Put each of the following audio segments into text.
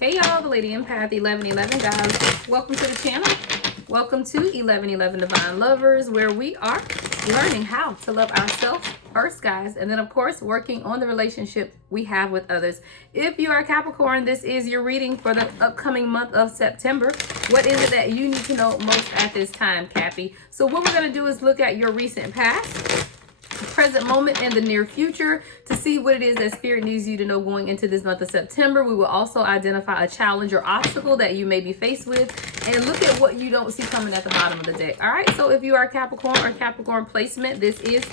Hey y'all, the Lady Empath 1111 guys. Welcome to the channel. Welcome to 1111 Divine Lovers, where we are learning how to love ourselves first, guys, and then of course working on the relationship we have with others. If you are Capricorn, this is your reading for the upcoming month of September. What is it that you need to know most at this time, Cappy? So what we're going to do is look at your recent past, present moment, and the near future to see what it is that Spirit needs you to know going into this month of September. We will also identify a challenge or obstacle that you may be faced with and look at what you don't see coming at the bottom of the deck. All right, so if you are Capricorn or Capricorn placement, this is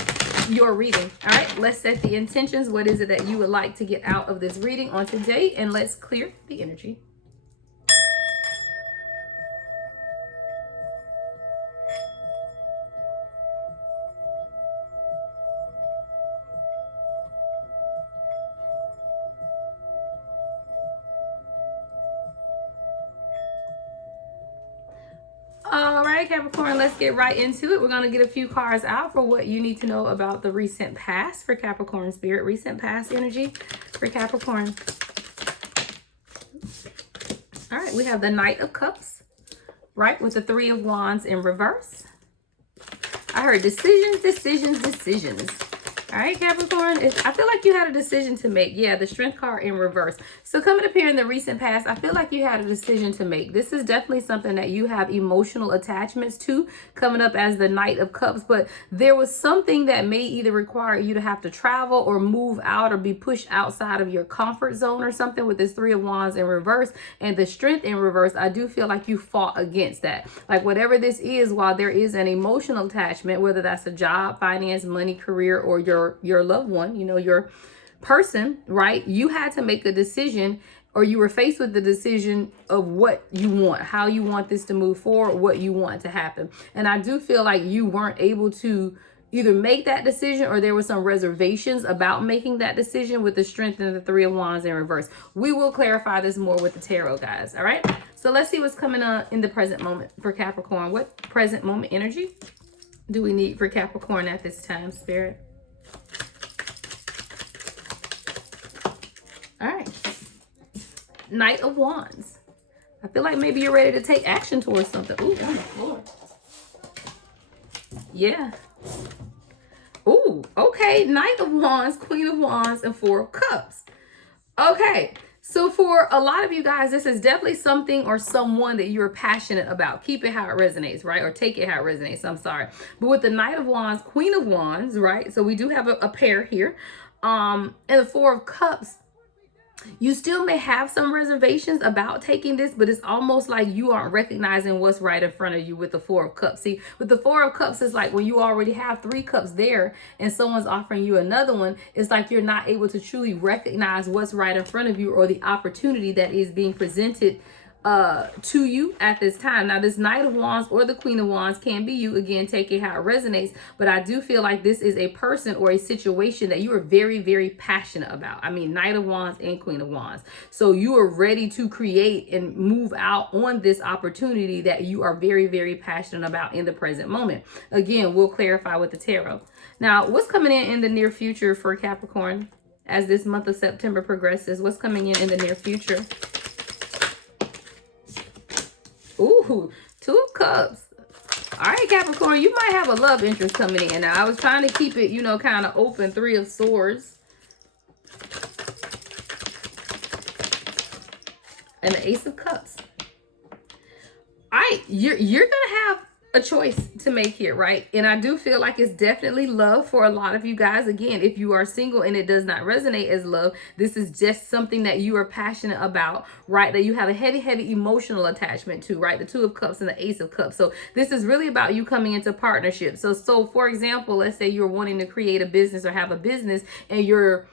your reading. All right, let's set the intentions. What is it that you would like to get out of this reading on today? And let's clear the energy. All right, Capricorn, let's get right into it. We're going to get a few cards out for what you need to know about the recent past for Capricorn Spirit. Recent past energy for Capricorn. All right, we have the Knight of Cups, right, with the Three of Wands in reverse. I heard decisions, decisions, decisions. All right, Capricorn, I feel like you had a decision to make. Yeah, the Strength card in reverse. So coming up here in the recent past, I feel like you had a decision to make. This is definitely something that you have emotional attachments to, coming up as the Knight of Cups. But there was something that may either require you to have to travel or move out or be pushed outside of your comfort zone or something with this Three of Wands in reverse and the Strength in reverse. I do feel like you fought against that. Like whatever this is, while there is an emotional attachment, whether that's a job, finance, money, career, or your loved one, you know, your person, right? You had to make a decision, or you were faced with the decision of what you want, how you want this to move forward, what you want to happen. And I do feel like you weren't able to either make that decision, or there were some reservations about making that decision with the Strength and the Three of Wands in reverse. We will clarify this more with the tarot, guys. All right, so let's see what's coming on in the present moment for Capricorn. What present moment energy do we need for Capricorn at this time, Spirit? All right, Knight of Wands. I feel like maybe you're ready to take action towards something. Ooh, on the floor. Yeah. Ooh, okay. Knight of Wands, Queen of Wands, and Four of Cups. Okay. So for a lot of you guys, this is definitely something or someone that you're passionate about. Keep it how it resonates, right? Or take it how it resonates. I'm sorry. But with the Knight of Wands, Queen of Wands, right? So we do have a pair here. And the Four of Cups, you still may have some reservations about taking this, but it's almost like you aren't recognizing what's right in front of you with the Four of Cups. See, with the Four of Cups, it's like when you already have three cups there and someone's offering you another one, it's like you're not able to truly recognize what's right in front of you or the opportunity that is being presented to you at this time. Now, this Knight of Wands or the Queen of Wands can be you. Again, take it how it resonates. But I do feel like this is a person or a situation that you are very, very passionate about. I mean, Knight of Wands and Queen of Wands. So you are ready to create and move out on this opportunity that you are very, very passionate about in the present moment. Again, we'll clarify with the tarot. Now, what's coming in the near future for Capricorn as this month of September progresses? What's coming in the near future? Ooh, Two of Cups. All right, Capricorn, you might have a love interest coming in. Now, I was trying to keep it, you know, kind of open. Three of Swords. And the Ace of Cups. All right, you're going to have a choice to make here, right? And I do feel like it's definitely love for a lot of you guys. Again, if you are single and it does not resonate as love, this is just something that you are passionate about, right? That you have a heavy, heavy emotional attachment to, right? The Two of Cups and the Ace of Cups. So this is really about you coming into partnership. So for example, let's say you're wanting to create a business or have a business and you're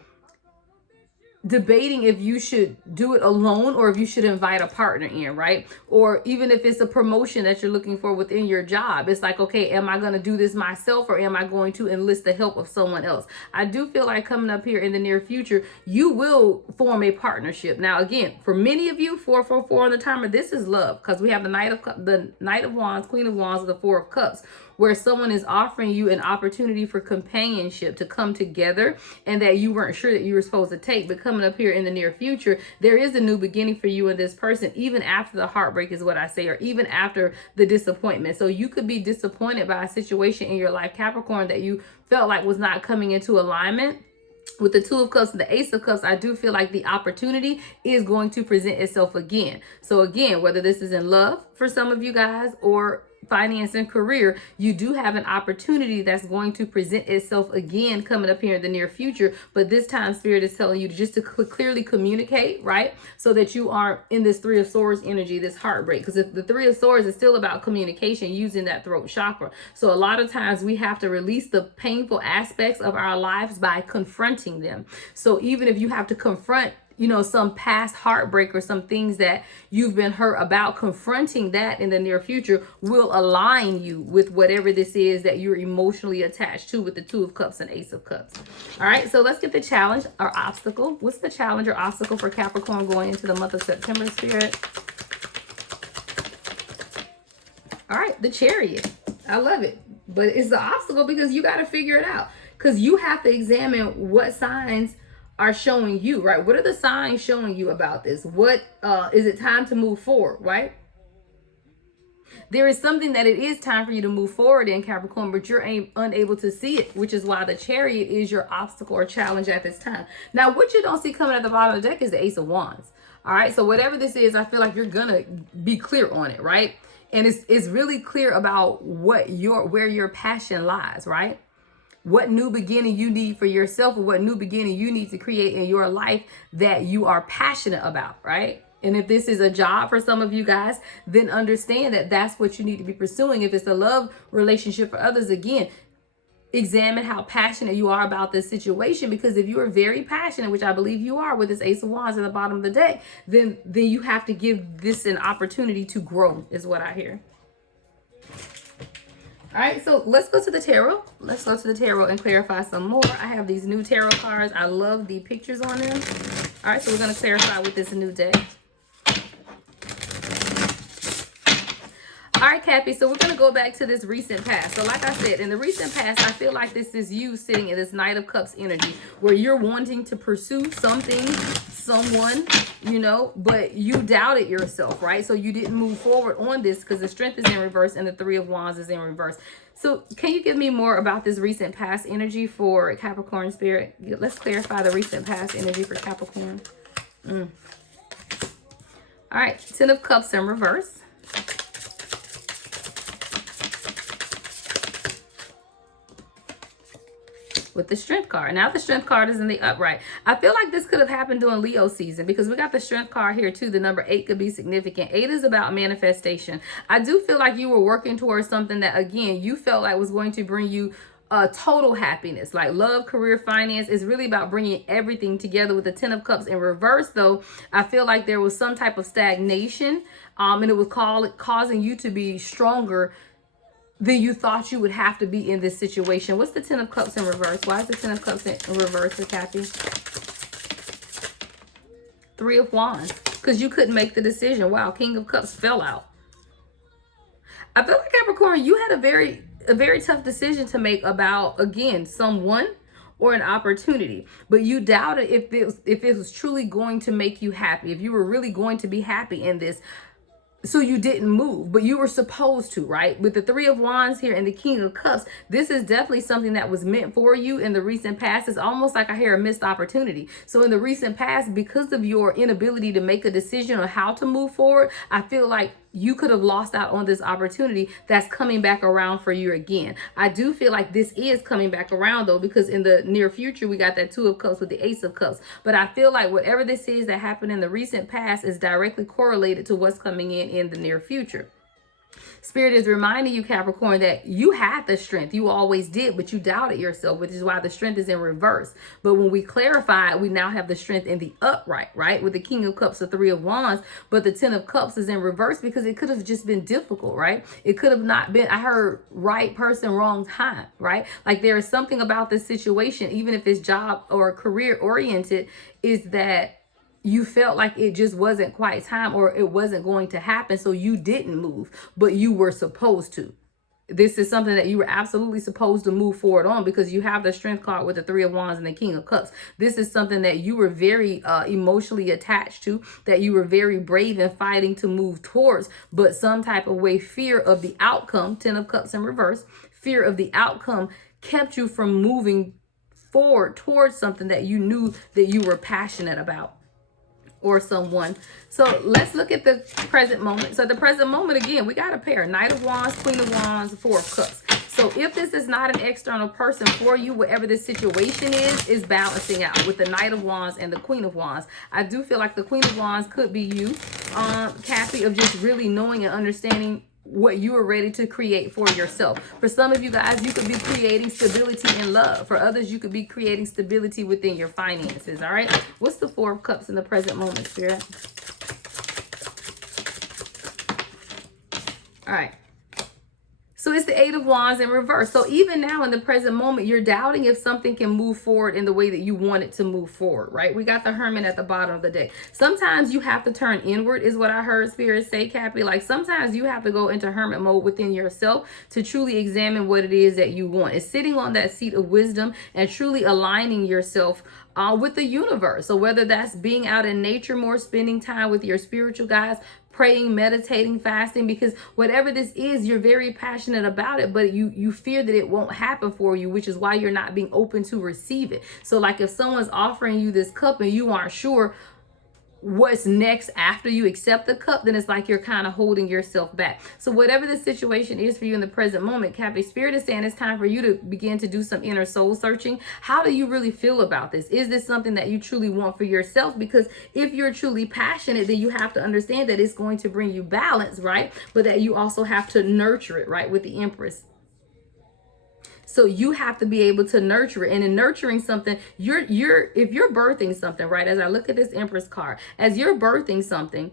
debating if you should do it alone or if you should invite a partner in, right? Or even if it's a promotion that you're looking for within your job, it's like, okay, am I going to do this myself or am I going to enlist the help of someone else? I do feel like coming up here in the near future, you will form a partnership. Now, again, for many of you, 444 on the timer, this is love because we have the Knight of Wands, Queen of Wands, and the Four of Cups. where someone is offering you an opportunity for companionship to come together, and that you weren't sure that you were supposed to take. But coming up here in the near future, there is a new beginning for you and this person, even after the heartbreak is what I say, or even after the disappointment. So you could be disappointed by a situation in your life, Capricorn, that you felt like was not coming into alignment. With the Two of Cups and the Ace of Cups, I do feel like the opportunity is going to present itself again. So again, whether this is in love for some of you guys or finance and career, you do have an opportunity that's going to present itself again coming up here in the near future. But this time, Spirit is telling you to just to clearly communicate, right? So that you aren't in this Three of Swords energy, this heartbreak. Because if the Three of Swords is still about communication, using that throat chakra. So a lot of times we have to release the painful aspects of our lives by confronting them. So even if you have to confront, you know, some past heartbreak or some things that you've been hurt about, confronting that in the near future will align you with whatever this is that you're emotionally attached to with the Two of Cups and Ace of Cups. All right, so let's get the challenge or obstacle. What's the challenge or obstacle for Capricorn going into the month of September, Spirit? All right, the Chariot. I love it. But it's the obstacle because you got to figure it out. Because you have to examine what signs are showing you, right? What are the signs showing you about this? What is it time to move forward, right? There is something that it is time for you to move forward in, Capricorn, but you're unable to see it, which is why the Chariot is your obstacle or challenge at this time. Now, what you don't see coming at the bottom of the deck is the Ace of Wands. All right, so whatever this is, I feel like you're gonna be clear on it, right? And it's really clear about where your passion lies, right? What new beginning you need for yourself, or what new beginning you need to create in your life that you are passionate about, right? And if this is a job for some of you guys, then understand that that's what you need to be pursuing. If it's a love relationship for others, again, examine how passionate you are about this situation, because if you are very passionate, which I believe you are with this Ace of Wands at the bottom of the deck, then you have to give this an opportunity to grow, is what I hear. All right, so let's go to the tarot. Let's go to the tarot and clarify some more. I have these new tarot cards. I love the pictures on them. All right, so we're going to clarify with this new deck. All right, Cappy, so we're going to go back to this recent past. So like I said, in the recent past, I feel like this is you sitting in this Knight of Cups energy where you're wanting to pursue something, someone, you know, but you doubted yourself, right? So you didn't move forward on this because the Strength is in reverse and the Three of Wands is in reverse. So can you give me more about this recent past energy for Capricorn, Spirit? Let's clarify the recent past energy for Capricorn. All right, Ten of Cups in reverse. With the Strength card. Now the Strength card is in the upright. I feel like this could have happened during Leo season because we got the Strength card here too. The number 8 could be significant. 8 is about manifestation. I do feel like you were working towards something that, again, you felt like was going to bring you total happiness, like love, career, finance. Is really about bringing everything together. With the Ten of Cups in reverse, though, I feel like there was some type of stagnation, and it was causing you to be stronger than you thought you would have to be in this situation. What's the Ten of Cups in reverse? Why is the Ten of Cups in reverse for Cappy? Three of Wands. Because you couldn't make the decision. Wow, King of Cups fell out. I feel like, Capricorn, you had a very tough decision to make about, again, someone or an opportunity, but you doubted if it was truly going to make you happy, if you were really going to be happy in this. So you didn't move, but you were supposed to, right? With the Three of Wands here and the King of Cups, this is definitely something that was meant for you in the recent past. It's almost like I hear a missed opportunity. So in the recent past, because of your inability to make a decision on how to move forward, I feel like you could have lost out on this opportunity that's coming back around for you again. I do feel like this is coming back around, though, because in the near future, we got that Two of Cups with the Ace of Cups. But I feel like whatever this is that happened in the recent past is directly correlated to what's coming in the near future. Spirit is reminding you, Capricorn, that you had the strength. You always did, but you doubted yourself, which is why the strength is in reverse. But when we clarify, we now have the strength in the upright, right? With the King of Cups, the Three of Wands, but the Ten of Cups is in reverse because it could have just been difficult, right? It could have not been, I heard right person, wrong time, right? Like there is something about this situation, even if it's job or career oriented, is that you felt like it just wasn't quite time or it wasn't going to happen. So you didn't move, but you were supposed to. this is something that you were absolutely supposed to move forward on, because you have the Strength card with the Three of Wands and the King of Cups. This is something that you were very emotionally attached to, that you were very brave in fighting to move towards, but some type of way, fear of the outcome, 10 of Cups in reverse, fear of the outcome kept you from moving forward towards something that you knew that you were passionate about, or someone. So let's look at the present moment. So the present moment, again, we got a pair: Knight of Wands, Queen of Wands, Four of Cups. So if this is not an external person for you, whatever this situation is balancing out with the Knight of Wands and the Queen of Wands. I do feel like the Queen of Wands could be you, Kathy, of just really knowing and understanding what you are ready to create for yourself. For some of you guys, you could be creating stability in love. For others, you could be creating stability within your finances. All right. What's the Four of Cups in the present moment, Spirit? All right. So it's the Eight of Wands in reverse. So even now in the present moment, you're doubting if something can move forward in the way that you want it to move forward, right? We got the Hermit at the bottom of the deck. Sometimes you have to turn inward, is what I heard Spirit say, Cappy. Like sometimes you have to go into hermit mode within yourself to truly examine what it is that you want. It's sitting on that seat of wisdom and truly aligning yourself with the universe. So whether that's being out in nature more, spending time with your spiritual guides, praying, meditating, fasting, because whatever this is, you're very passionate about it, but you fear that it won't happen for you, which is why you're not being open to receive it. So like if someone's offering you this cup and you aren't sure what's next after you accept the cup, then it's like you're kind of holding yourself back. So whatever the situation is for you in the present moment, Cappy, Spirit is saying it's time for you to begin to do some inner soul searching. How do you really feel about this? Is this something that you truly want for yourself? Because if you're truly passionate, then you have to understand that it's going to bring you balance, right? But that you also have to nurture it, right? With the Empress. So you have to be able to nurture it. And in nurturing something, if you're birthing something, right? As I look at this Empress card, as you're birthing something,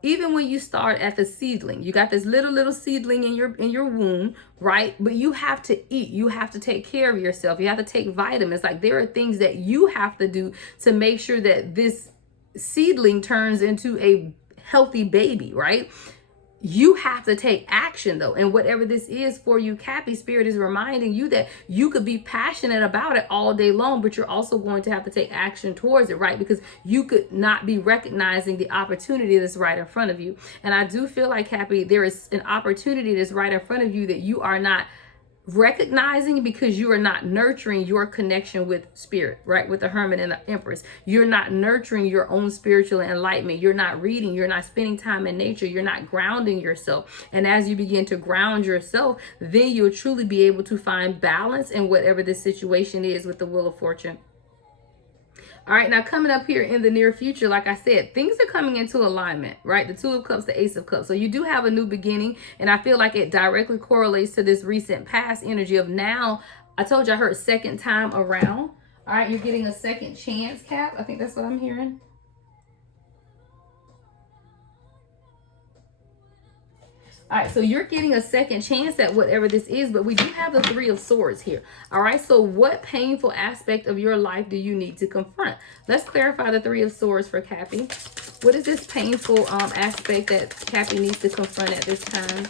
even when you start at the seedling, you got this little seedling in your womb, right? But you have to eat. You have to take care of yourself. You have to take vitamins. Like there are things that you have to do to make sure that this seedling turns into a healthy baby, right? You have to take action though. And whatever this is for you, Cappy, Spirit is reminding you that you could be passionate about it all day long, but you're also going to have to take action towards it, right? Because you could not be recognizing the opportunity that's right in front of you. And I do feel like, Cappy, there is an opportunity that's right in front of you that you are not recognizing because you are not nurturing your connection with Spirit, right? With the Hermit and the Empress. You're not nurturing your own spiritual enlightenment. You're not reading. You're not spending time in nature. You're not grounding yourself. And as you begin to ground yourself, then you'll truly be able to find balance in whatever the situation is with the Wheel of Fortune. All right, now coming up here in the near future, like I said, things are coming into alignment, right? The Two of Cups, the Ace of Cups. So you do have a new beginning, and I feel like it directly correlates to this recent past energy of now. I told you I heard second time around. All right, you're getting a second chance, Cap. I think that's what I'm hearing. All right, so you're getting a second chance at whatever this is, but we do have the Three of Swords here. All right, so what painful aspect of your life do you need to confront? Let's clarify the Three of Swords for Cappy. What is this painful aspect that Cappy needs to confront at this time?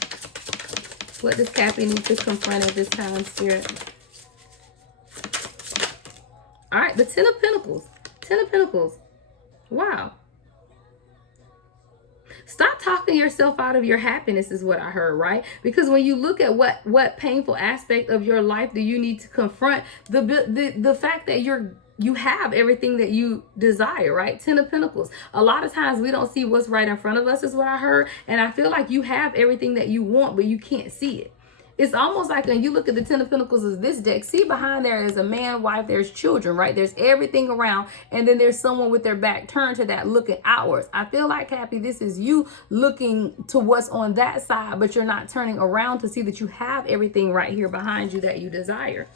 What does Cappy need to confront at this time, Spirit? All right, the Ten of Pentacles. Ten of Pentacles. Wow. Stop talking yourself out of your happiness is what I heard, right? Because when you look at what painful aspect of your life do you need to confront, the fact that you have everything that you desire, right? Ten of Pentacles. A lot of times we don't see what's right in front of us is what I heard. And I feel like you have everything that you want, but you can't see it. It's almost like when you look at the Ten of Pentacles as this deck, see behind there is a man, wife, there's children, right? There's everything around. And then there's someone with their back turned to that looking outwards. I feel like, Cappy, this is you looking to what's on that side, but you're not turning around to see that you have everything right here behind you that you desire.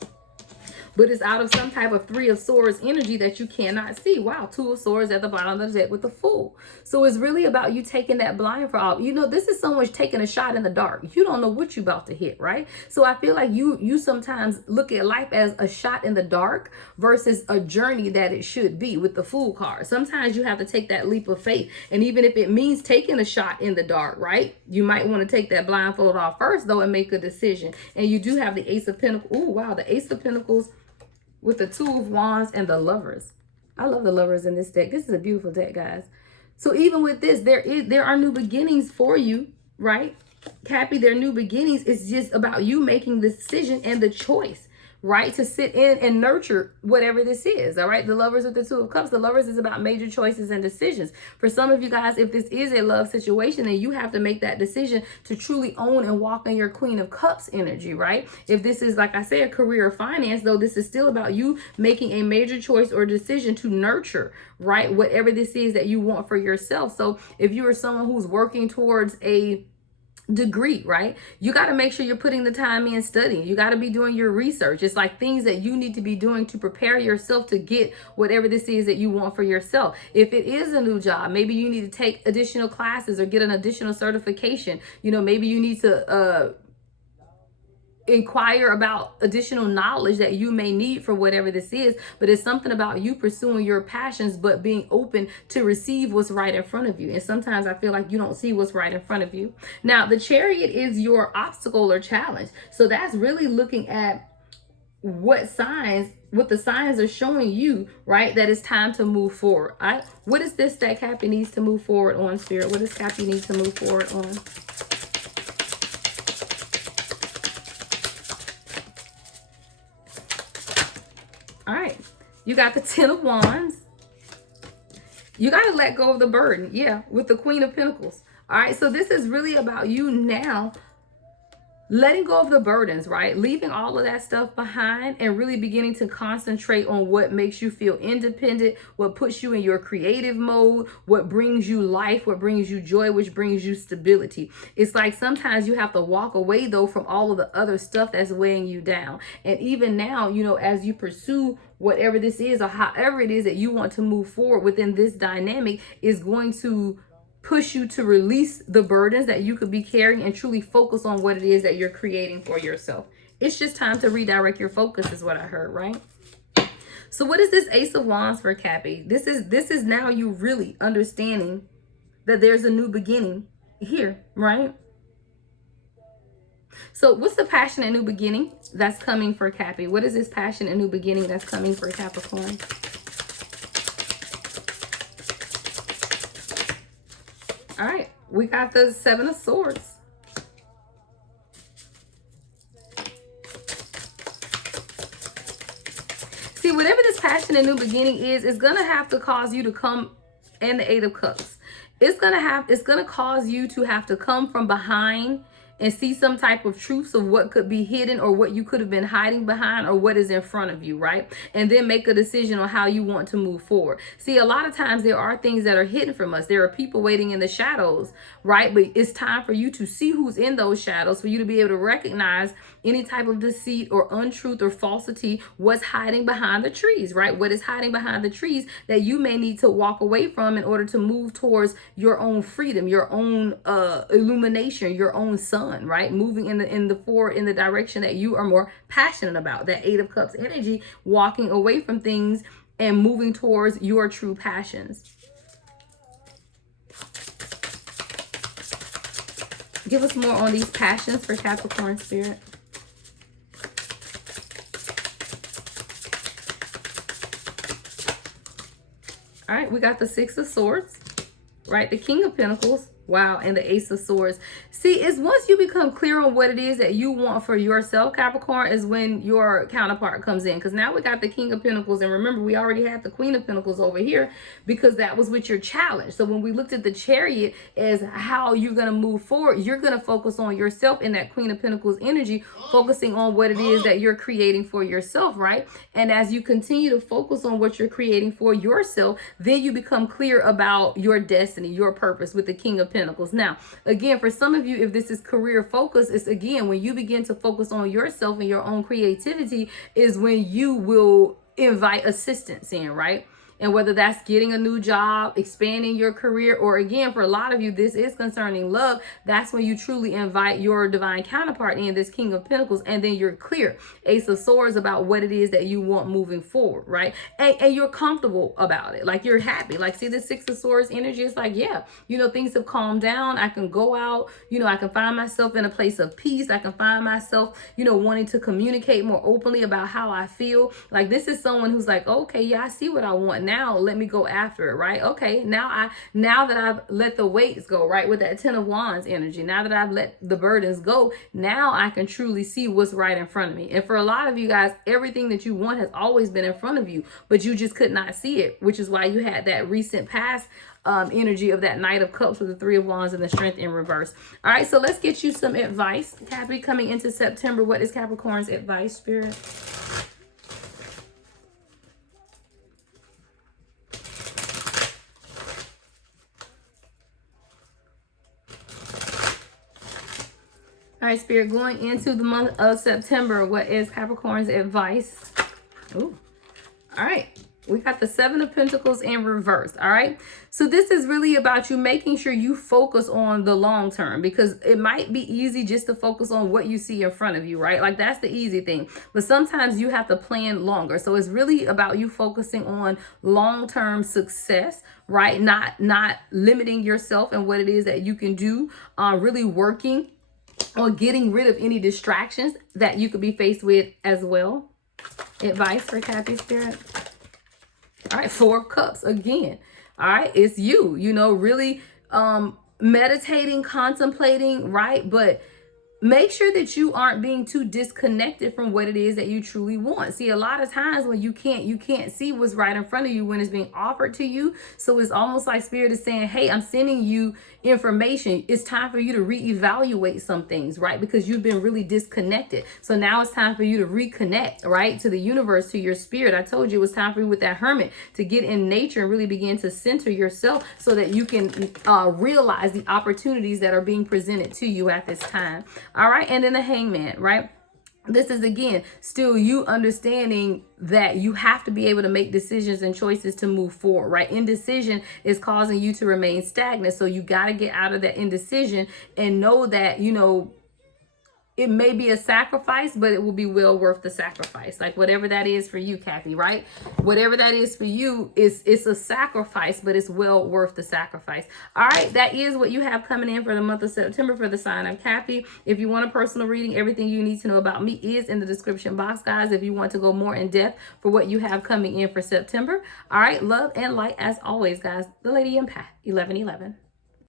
but it's out of some type of Three of Swords energy that you cannot see. Wow, Two of Swords at the bottom of the deck with the Fool. So it's really about you taking that blindfold off. You know, this is someone taking a shot in the dark. You don't know what you're about to hit, right? So I feel like you sometimes look at life as a shot in the dark versus a journey that it should be with the Fool card. Sometimes you have to take that leap of faith. And even if it means taking a shot in the dark, right? You might want to take that blindfold off first, though, and make a decision. And you do have the Ace of Pentacles. Oh, wow, the Ace of Pentacles with the Two of Wands and the Lovers. I love the Lovers in this deck. This is a beautiful deck, guys. So even with this, there are new beginnings for you, right? Cappy, there are new beginnings. It's just about you making the decision and the choice, right? To sit in and nurture whatever this is, all right? The Lovers with the Two of Cups. The Lovers is about major choices and decisions. For some of you guys, if this is a love situation, then you have to make that decision to truly own and walk in your Queen of Cups energy, right? If this is, like I said, career or finance, though, this is still about you making a major choice or decision to nurture, right? Whatever this is that you want for yourself. So if you are someone who's working towards a degree, right? You got to make sure you're putting the time in studying. You got to be doing your research. It's like things that you need to be doing to prepare yourself to get whatever this is that you want for yourself. If it is a new job, maybe you need to take additional classes or get an additional certification. You know, maybe you need to inquire about additional knowledge that you may need for whatever this is. But it's something about you pursuing your passions, but being open to receive what's right in front of you. And sometimes I feel like you don't see what's right in front of you. Now, the Chariot is your obstacle or challenge. So that's really looking at what the signs are showing you, right? That it's time to move forward. What is this that Cappy needs to move forward on, Spirit? What does Cappy need to move forward on? All right, you got the Ten of Wands. You got to let go of the burden. Yeah, with the Queen of Pentacles. All right, so this is really about you now letting go of the burdens, right? Leaving all of that stuff behind and really beginning to concentrate on what makes you feel independent, what puts you in your creative mode, what brings you life, what brings you joy, which brings you stability. It's like sometimes you have to walk away, though, from all of the other stuff that's weighing you down. And even now, you know, as you pursue whatever this is or however it is that you want to move forward within this dynamic, is going to push you to release the burdens that you could be carrying and truly focus on what it is that you're creating for yourself. It's just time to redirect your focus is what I heard, right? So what is this Ace of Wands for Cappy? This is now you really understanding that there's a new beginning here, right? So what's the passion and new beginning that's coming for Cappy? What is this passion and new beginning that's coming for Capricorn? All right, we got the Seven of Swords. See, whatever this passion and new beginning is, it's going to have to cause you to come, and the Eight of Cups. It's going to cause you to have to come from behind and see some type of truths of what could be hidden or what you could have been hiding behind or what is in front of you, right? And then make a decision on how you want to move forward. See, a lot of times there are things that are hidden from us. There are people waiting in the shadows, right? But it's time for you to see who's in those shadows, for you to be able to recognize any type of deceit or untruth or falsity, what's hiding behind the trees, right? What is hiding behind the trees that you may need to walk away from in order to move towards your own freedom, your own illumination, your own sun, right? Moving in the direction that you are more passionate about. That Eight of Cups energy, walking away from things and moving towards your true passions. Give us more on these passions for Capricorn, Spirit. All right, we got the Six of Swords, right? The King of Pentacles, wow, and the Ace of Swords. See, it's once you become clear on what it is that you want for yourself, Capricorn, is when your counterpart comes in. Because now we got the King of Pentacles. And remember, we already had the Queen of Pentacles over here because that was with your challenge. So when we looked at the Chariot as how you're going to move forward, you're going to focus on yourself in that Queen of Pentacles energy, focusing on what it is that you're creating for yourself, right? And as you continue to focus on what you're creating for yourself, then you become clear about your destiny, your purpose with the King of Pentacles. Now, again, for some of you, if this is career focus, it's again, when you begin to focus on yourself and your own creativity is when you will invite assistance in, right? And whether that's getting a new job, expanding your career, or again, for a lot of you, this is concerning love. That's when you truly invite your divine counterpart in, this King of Pentacles, and then you're clear. Ace of Swords about what it is that you want moving forward, right? And you're comfortable about it. Like you're happy. Like, see the Six of Swords energy? It's like, yeah, you know, things have calmed down. I can go out, you know, I can find myself in a place of peace. I can find myself, you know, wanting to communicate more openly about how I feel. Like this is someone who's like, okay, yeah, I see what I want now, let me go after it, right? Okay, now that I've let the weights go, right, with that Ten of Wands energy, now that I've let the burdens go, now I can truly see what's right in front of me. And for a lot of you guys, everything that you want has always been in front of you, but you just could not see it, which is why you had that recent past energy of that Knight of Cups with the Three of Wands and the Strength in reverse. All right, so let's get you some advice, Capri, coming into September. What is Capricorn's advice, Spirit? All right, Spirit, going into the month of September, what is Capricorn's advice? Ooh. All right. We got the Seven of Pentacles in reverse. All right. So this is really about you making sure you focus on the long term, because it might be easy just to focus on what you see in front of you, right? Like that's the easy thing. But sometimes you have to plan longer. So it's really about you focusing on long-term success, right? Not limiting yourself and what it is that you can do, really working on getting rid of any distractions that you could be faced with as well. Advice for Cappy, Spirit. All right, Four of Cups again. All right, it's you, you know, really meditating, contemplating, right? But make sure that you aren't being too disconnected from what it is that you truly want. See, a lot of times when you can't see what's right in front of you when it's being offered to you. So it's almost like Spirit is saying, hey, I'm sending you information. It's time for you to reevaluate some things, right? Because you've been really disconnected. So now it's time for you to reconnect, right? To the universe, to your spirit. I told you it was time for you with that Hermit to get in nature and really begin to center yourself so that you can realize the opportunities that are being presented to you at this time. All right. And then the Hangman, right? This is, again, still you understanding that you have to be able to make decisions and choices to move forward, right? Indecision is causing you to remain stagnant. So you got to get out of that indecision and know that, you know, it may be a sacrifice, but it will be well worth the sacrifice. Like whatever that is for you, Kathy, right? Whatever that is for you, it's a sacrifice, but it's well worth the sacrifice. All right, that is what you have coming in for the month of September for the sign of Kathy. If you want a personal reading, everything you need to know about me is in the description box, guys. If you want to go more in depth for what you have coming in for September. All right, love and light as always, guys. The Lady Empath, 1111.